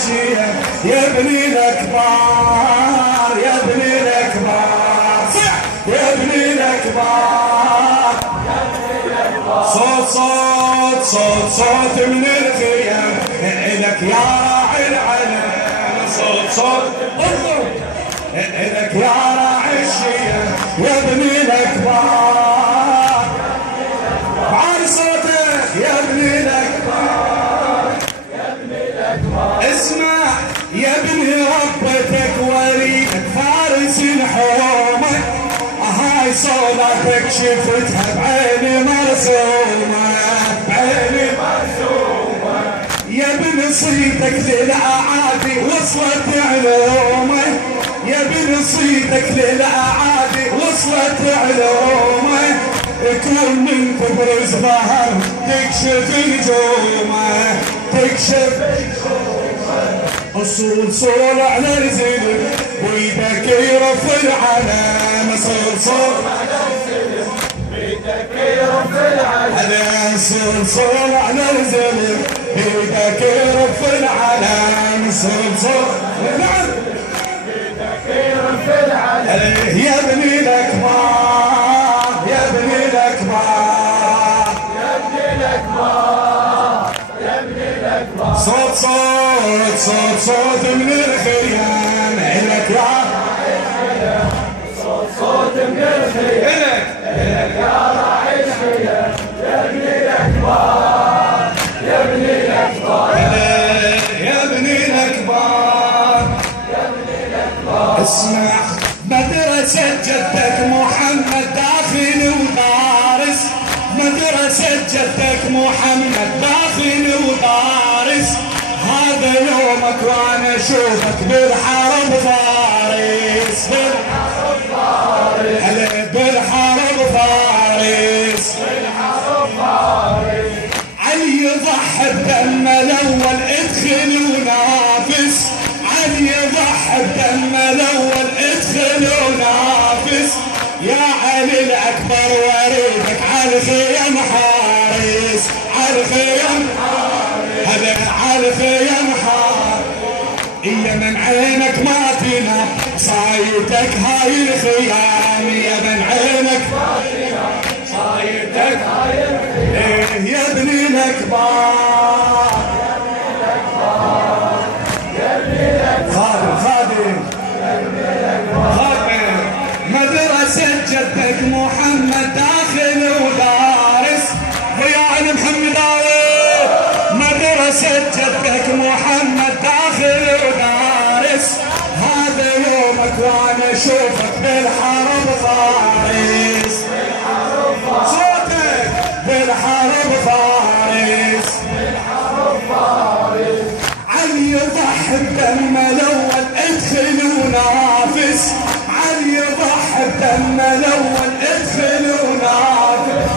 عشية يا ابني الأكبر يا ابني الأكبر يا ابني الأكبر صوت صوت صوت صوت من الخيام إلك يا راعي العلم صوت صوت إلك يا راعي الشيم يا ابني الأكبر بعد صوتك يا ابني الأكبر يا ابني الأكبر اسمع يا ابني ربتك وليدك فارس حومك هاي صولتك شفتها بعيني مرسومة بعيني مرسومة يا ابن صيتك للأعادي وصلت علومه يا ابن صيتك للأعادي وصلت علومه يكون من تبرز ظهر تكشف نجومه تكشف اصول صول على الزلم ويدك يرفع العلم صول صول على الزلم ويدك يرفع العلم صول صول على الزلم ويدك يرفع العلم صول صول ويدك يرفع العلم يا ابني الأكبر يا ابني الأكبر يا ابني الأكبر يا ابني الأكبر صوت صوت صوت صوت من الخيام إلك يا صوت صوت من الخيام إلك يا راعي الخيام يا ابني الأكبر يا ابني الأكبر يا ابني الأكبر يا ابني الأكبر اسمع مدرسة جدك محمد داخل ودارس مدرسة جدك محمد داخل ودارس هذا يومك وانا اشوفك بالحرب فارس بالحرب فارس بالحرب فارس بالحرب فارس علي يضحي بدم الاول ادخل ونافس علي يضحي بدم الاول ادخل ونافس يا علي الاكبر وريدك على الخيام حارس على الخيام هذا على الخيام حارس يا من عينك ما تنام صايتك هاي الخيام يا من عينك ما تنام صايتك هاي الخيام يا ابني الاكبر يا ابني الاكبر خادم خادم خادم مدرسة جدك محمد داخل ودارس ضياء محمد مدرسة جدك محمد داخل ودارس هذا يومك وانا اشوفك بالحرب فارس صوتك بالحرب فارس بالحرب فارس علي يضحي بدم الاول ادخل ونافس علي يضحي بدم الاول ادخل ونافس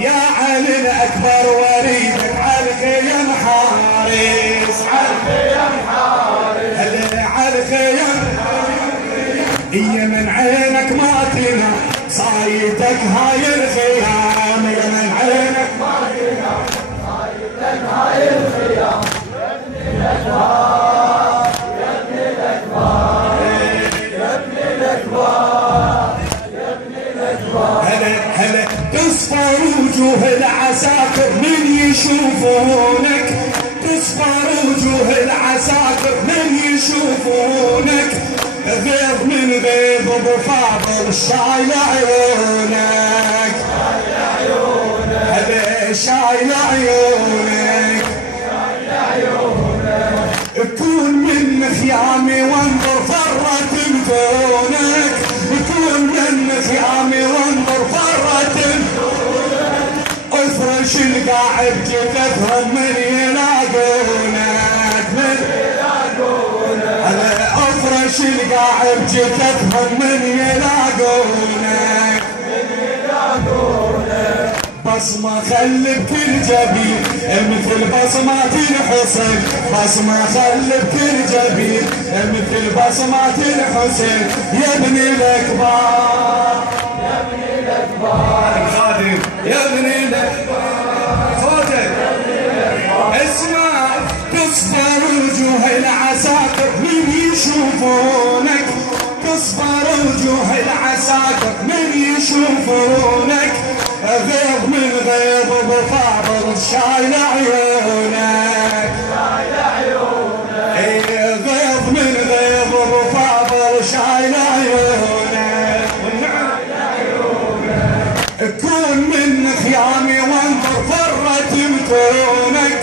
يا علي الاكبر وريدك على الخيام حارس على الخيام حارس على الخيام يا من عينك ما تنام صايتك هاي الخيام يا من عينك ما تنام صايتك هاي الخيام يا ابني الاكبر يا ابني الاكبر يا ابني الاكبر يا ابني الاكبر هلا هلا تصفر وجوه العساكر من يشوفونك تصفر وجوه العساكر من يشوفونك غيظ من غيظ ابو فاضل شايل عيونك شايل عيونك هلا شايل عيونك شايل عيونك كون من خيامي وانظر فرت بثونك كون من خيامي وانظر فرت بثونك افرش القاعد جثثهم من يلاقونك من يلاقونك افرش القاعد جثثهم من يلاقونك من يلاقونك بصمة خلي بكل جبين مثل بصمات الحسين بصمة خلي بكل جبين مثل بصمات الحسين يا ابني الاكبر يا ابني الاكبر الخادم يا ابني الاكبر صوتك اسمع تصفر وجوه العساكر من يشوفونك، تصفر وجوه العساكر من يشوفونك، غيظ من غيظ بفاضل شايل عيونك، غيظ من غيظ بفاضل شايل عيونك، كون من خيامي وانظر فرت متونك،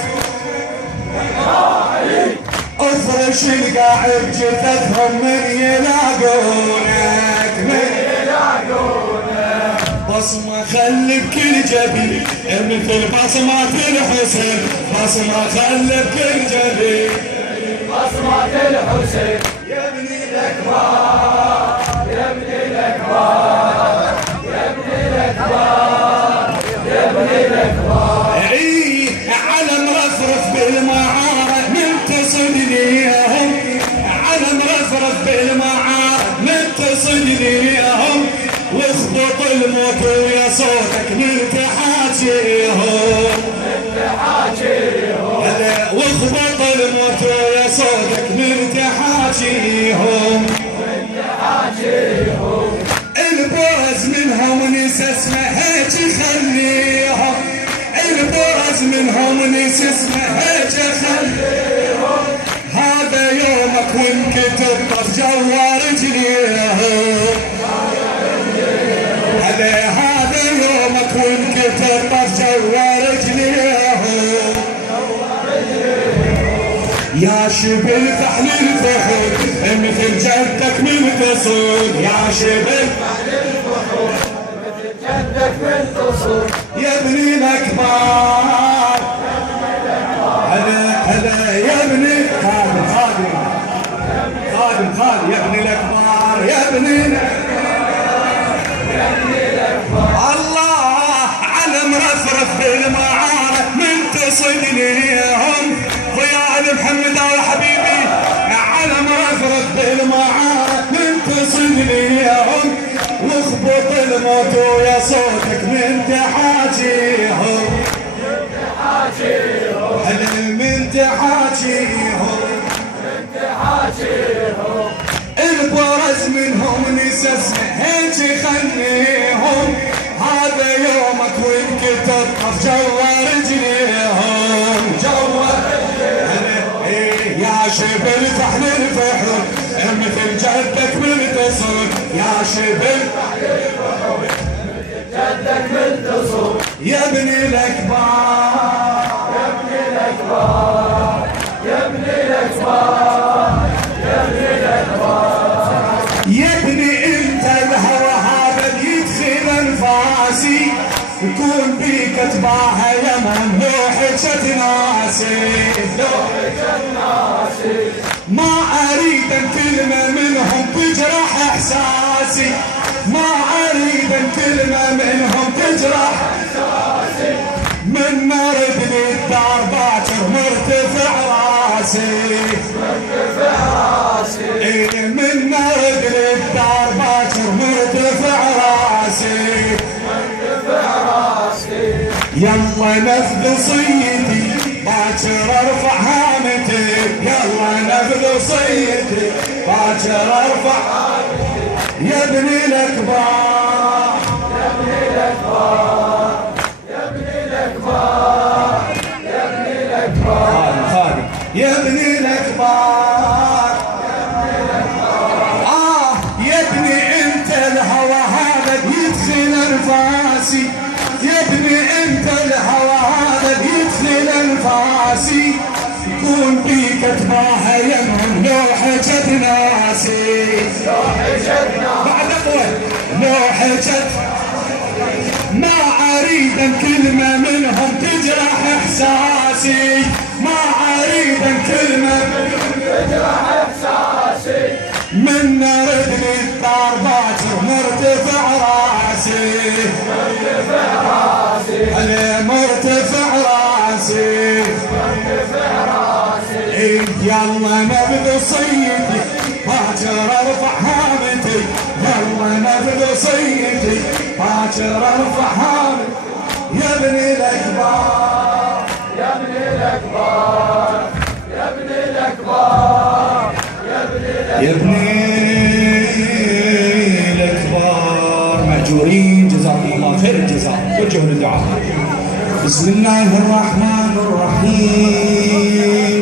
افرش القاعد جثثهم من يلاقونك، بصمة خلي بكل جبين مثل بصمات الحسين، بصمة خلي بكل جبين بصمة الحسين يا ابني الأكبر، يا ابني الأكبر، يا ابني الأكبر، يا ابني الأكبر. اي علم رفرف بالمعارك متصل ليهم، علم رفرف بالمعارك متصل ليهم، واخبط الموت ويا صوتك نلتحاجيهم، واخبط الموت ويا صوتك نلتحاجيهم، البرز منهم ونس اسمه هيك خليهم، البرز منهم ونس اسمه هيك خليهم، هذا يومك وانكتب طف جوا رجليهم، هذا يومك وانكتب طف جوا رجليهم، يا شبل فحل الفحول مثل جدك من تصول، يا شبل فحل الفحول مثل جدك من تصول، يا ابني الأكبر، هلا يا ابني خادم خادم خادم خادم، يا ابني الأكبر، يا ابني الله علم رفرف بالمعارك من تصل ليهم، ضياء محمد يا حبيبي علم رفرف بالمعارك من تصل ليهم، واخبط الموت ويا صوتك من تحاجيهم، هلا من تحاجيهم، البرز منهم نسس هيك خليهم، هذا يومك وانكتب طف جوا رجليهم، جوا يا شبل فحل الفحول مثل جدك من تصل، يا شبل فحل الفحول مثل جدك من تصول، يا ابني الأكبر، يا ابني الأكبر، يا ابني الأكبر، يا ابني الأكبر. يا ابني انت الهوى هذا يدخل انفاسي، يكون بيك اتباها يمن لوحة ناسي، لوحة ناسي، ما اريد كلمة منهم تجرح احساسي، ما اريد كلمة منهم تجرح احساسي، من مرد للدار باكر مرتفع راسي، مرتفع راسي، من مرد للدار باكر مرتفع راسي، مرتفع راسي. يلا نفذ صيتي باكر ارفع هامتي، يلا نفذ صيتي باكر ارفع هامتي، يا ابني الأكبر، يا ابني الأكبر، يا ابني الأكبر، يا ابني الأكبر. خالد يا ابني الأكبر، يا ابني انت الهوى هذا يدخل انفاسي، يا ابني انت الهوى هذا يدخل انفاسي، يكون بيك اتباها يمهم لوحة ناسي، لوحة بعد اقوى لوحة، ما اريد كلمة منهم تجرح احساسي، ما اريد كلمة منهم تجرح احساسي، من نرد للدار باكر مرتفع راسي، مرتفع راسي، انا مرتفع راسي، مرتفع راسي. يلا نبذ صيتي باكر ارفع هامتي، يلا نبذ صيتي باكر ارفع هامتي، يا ابني الأكبر، يا ابني الأكبر، يا الأكبر يا ابني الأكبر مأجورين جزاكم الله خير الجزاء. توجهوا للدعاء. بسم الله الرحمن الرحيم.